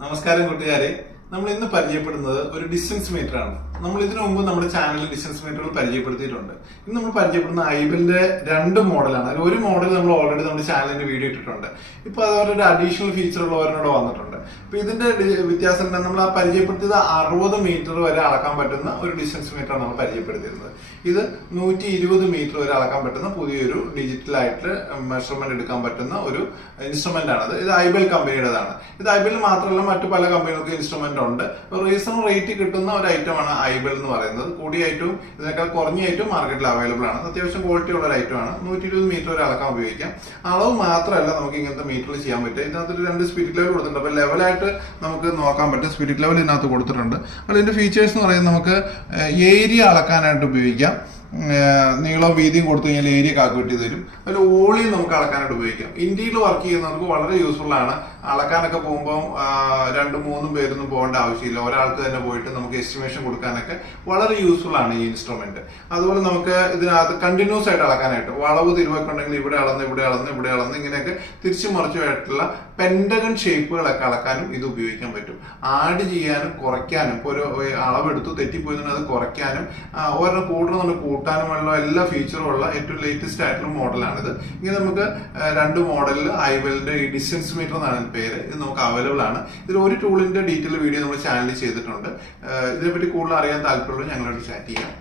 നമസ്കാരം കൂട്ടുകാരെ. നമ്മൾ ഇന്ന് പരിചയപ്പെടുന്നത് ഒരു ഡിസ്റ്റൻസ് മീറ്റർ ആണ്. നമ്മൾ ഇതിനു മുമ്പ് നമ്മുടെ ചാനലിൽ ബിസിനസ് മീറ്ററുകൾ പരിചയപ്പെടുത്തിയിട്ടുണ്ട്. ഇന്ന് നമ്മൾ പരിചയപ്പെടുന്ന ഐബിന്റെ രണ്ട് മോഡലാണ് അതിൽ ഒരു മോഡൽ നമ്മൾ ഓൾറെഡി നമ്മുടെ ചാനലിന്റെ വീഡിയോ ഇട്ടിട്ടുണ്ട്. ഇപ്പൊ അതവരുടെ അഡീഷണൽ ഫീച്ചർ ഉള്ളവരോട് വന്നിട്ടുണ്ട്. അപ്പൊ ഇതിന്റെ വ്യത്യാസം നമ്മൾ ആ പരിചയപ്പെടുത്തിയത് അറുപത് മീറ്റർ വരെ അളക്കാൻ പറ്റുന്ന ഒരു ഡിസ്റ്റൻസ് മീറ്ററാണ് ആണ് നമ്മൾ പരിചയപ്പെടുത്തിയിരുന്നത്. ഇത് നൂറ്റി ഇരുപത് മീറ്റർ വരെ അളക്കാൻ പറ്റുന്ന പുതിയൊരു ഡിജിറ്റൽ ആയിട്ട് മെഷർമെന്റ് എടുക്കാൻ പറ്റുന്ന ഒരു ഇൻസ്ട്രുമെന്റ് ആണത് ഇത് ഐബൽ കമ്പനിയുടേതാണ്. ഇത് ഐബൽ മാത്രമല്ല മറ്റു പല കമ്പനികൾക്ക് ഇൻസ്ട്രുമെന്റ് ഉണ്ട്. റീസൺ റേറ്റ് കിട്ടുന്ന ഒരു ഐറ്റം ഐബൽ എന്ന് പറയുന്നത് കൂടിയ ഐറ്റവും ഇതിനേക്കാൾ കുറഞ്ഞ ഐറ്റവും മാർക്കറ്റിൽ അവൈലബിൾ ആണ്. അത്യാവശ്യം ക്വാളിറ്റി ഉള്ള ഒരു ഐറ്റം ആണ്. നൂറ്റി ഇരുപത് മീറ്റർ വരെ അളക്കാൻ ഉപയോഗിക്കാം. അളവ് മാത്രമല്ല നമുക്ക് ഇങ്ങനത്തെ മീറ്ററിൽ ചെയ്യാൻ പറ്റും ഇതിനകത്ത് രണ്ട് സ്പിരിറ്റ് ലെവൽ കൊടുത്തിട്ടുണ്ട്. അപ്പൊ ലെവലായിട്ട് നമുക്ക് നോക്കാൻ പറ്റും. സ്പിരിറ്റ് ലെവൽ ഇതിനകത്ത് കൊടുത്തിട്ടുണ്ട്. അപ്പോൾ ഇതിന്റെ ഫീച്ചേഴ്സ് എന്ന് പറയുന്നത് നമുക്ക് ഏരിയ അളക്കാനായിട്ട് ഉപയോഗിക്കാം. നീളവും വീതിയും കൊടുത്തു കഴിഞ്ഞാൽ ഏരിയ കാൽക്കുലേറ്റ് ചെയ്ത് തരും. അതിൽ വോളിയം നമുക്ക് അളക്കാനായിട്ട് ഉപയോഗിക്കാം. ഇന്ത്യയിൽ വർക്ക് ചെയ്യുന്നവർക്ക് വളരെ യൂസ്ഫുൾ ആണ്. അളക്കാനൊക്കെ പോകുമ്പോൾ രണ്ടും മൂന്നും പേരൊന്നും പോകേണ്ട ആവശ്യമില്ല. ഒരാൾക്ക് തന്നെ പോയിട്ട് നമുക്ക് എസ്റ്റിമേഷൻ കൊടുക്കാനൊക്കെ വളരെ യൂസ്ഫുൾ ആണ് ഈ ഇൻസ്ട്രുമെന്റ് അതുപോലെ നമുക്ക് ഇതിനകത്ത് കണ്ടിന്യൂസ് ആയിട്ട് അളക്കാനായിട്ട് വളവ് തിരുവൊക്കെ ഉണ്ടെങ്കിൽ ഇവിടെ അളന്ന് ഇവിടെ അളന്ന് ഇവിടെ അളന്ന് ഇങ്ങനെയൊക്കെ തിരിച്ചു മറിച്ചുമായിട്ടുള്ള പെൻഡഗൺ ഷേപ്പുകളൊക്കെ അളക്കാനും ഇത് ഉപയോഗിക്കാൻ പറ്റും. ആഡ് ചെയ്യാനും കുറയ്ക്കാനും ഇപ്പോൾ ഒരു അളവെടുത്തു തെറ്റിപ്പോയതിന് അത് കുറയ്ക്കാനും ഓരോ കൂട്ടണമെന്ന് കൂട്ടാനുമുള്ള എല്ലാ ഫീച്ചറും ഉള്ള ഏറ്റവും ലേറ്റസ്റ്റ് ആയിട്ടുള്ള മോഡലാണിത് ഇങ്ങനെ നമുക്ക് രണ്ട് മോഡലിൽ ഐവലിന്റെ ഈ ഡിസ്റ്റൻസ് മീറ്റർ എന്നാണ് പേര്. ഇത് നമുക്ക് അവൈലബിൾ ആണ്. ഇതിൽ ഒരു ടൂളിന്റെ ഡീറ്റെയിൽ വീഡിയോ നമ്മൾ ചാനലിൽ ചെയ്തിട്ടുണ്ട്. ഇതിനെപ്പറ്റി കൂടുതൽ അറിയാൻ താല്പര്യമുള്ള ഞങ്ങളോട് ചാറ്റ് ചെയ്യാം.